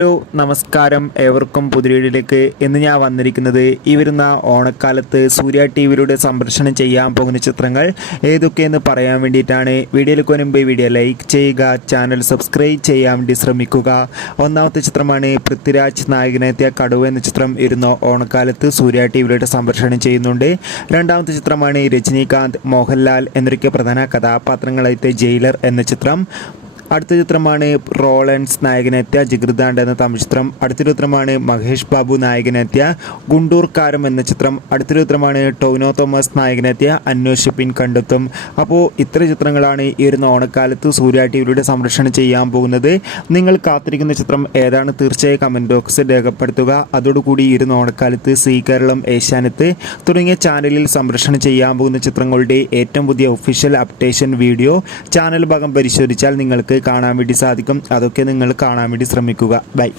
Hello നമസ്കാരം ഏവർക്കും പുതിരേടിലേക്ക് ഇന്ന് ഞാൻ വന്നിരിക്കുന്നത് ഈ വരുന്ന ഓണക്കാലത്ത് സൂര്യ ടി വിയിലൂടെ സംപ്രേഷണം ചെയ്യാൻ പോകുന്ന ചിത്രങ്ങൾ ഏതൊക്കെയെന്ന് പറയാൻ വേണ്ടിയിട്ടാണ്. വീഡിയോയിലേക്ക് വരുമ്പോൾ വീഡിയോ ലൈക്ക് ചെയ്യുക ചാനൽ സബ്സ്ക്രൈബ് ചെയ്യാൻ വേണ്ടി ശ്രമിക്കുക. ഒന്നാമത്തെ ചിത്രമാണ് പൃഥ്വിരാജ് നായകനെത്തിയ കടുവ എന്ന ചിത്രം ഇരുന്ന ഓണക്കാലത്ത് സൂര്യ ടി വിയിലൂടെ സംപ്രേഷണം ചെയ്യുന്നുണ്ട്. രണ്ടാമത്തെ ചിത്രമാണ് രജനീകാന്ത് മോഹൻലാൽ എന്നൊക്കെ പ്രധാന കഥാപാത്രങ്ങളായിട്ട് ജയിലർ എന്ന ചിത്രം. അടുത്ത ചിത്രമാണ് റോളൻസ് നായകനെത്തിയ ജിഗൃദാണ്ട് എന്ന തമിഴ് ചിത്രം. അടുത്ത ചിത്രമാണ് മഹേഷ് ബാബു നായകനെത്തിയ ഗുണ്ടൂർക്കാരം എന്ന ചിത്രം. അടുത്ത ചിത്രമാണ് ടൊവിനോ തോമസ് നായകനെത്തിയ അന്വേഷിപ്പിൻ കണ്ടെത്തും. അപ്പോൾ ഇത്ര ചിത്രങ്ങളാണ് ഈ ഒരു ഓണക്കാലത്ത് സൂര്യ ടി വിയിലൂടെ സംരക്ഷണം ചെയ്യാൻ പോകുന്നത്. നിങ്ങൾ കാത്തിരിക്കുന്ന ചിത്രം ഏതാണ്? തീർച്ചയായും കമന്റ് ബോക്സിൽ രേഖപ്പെടുത്തുക. അതോടുകൂടി ഈ ഒരു ഓണക്കാലത്ത് സി കേരളം ഏഷ്യാനെത്ത് തുടങ്ങിയ ചാനലിൽ സംരക്ഷണം ചെയ്യാൻ പോകുന്ന ചിത്രങ്ങളുടെ ഏറ്റവും പുതിയ ഒഫീഷ്യൽ അപ്ഡേഷൻ വീഡിയോ ചാനൽ ഭാഗം പരിശോധിച്ചാൽ നിങ്ങൾക്ക് കാണാൻ വേണ്ടി സാധിക്കും. അതൊക്കെ നിങ്ങൾ കാണാൻ വേണ്ടി ശ്രമിക്കുക. ബൈ.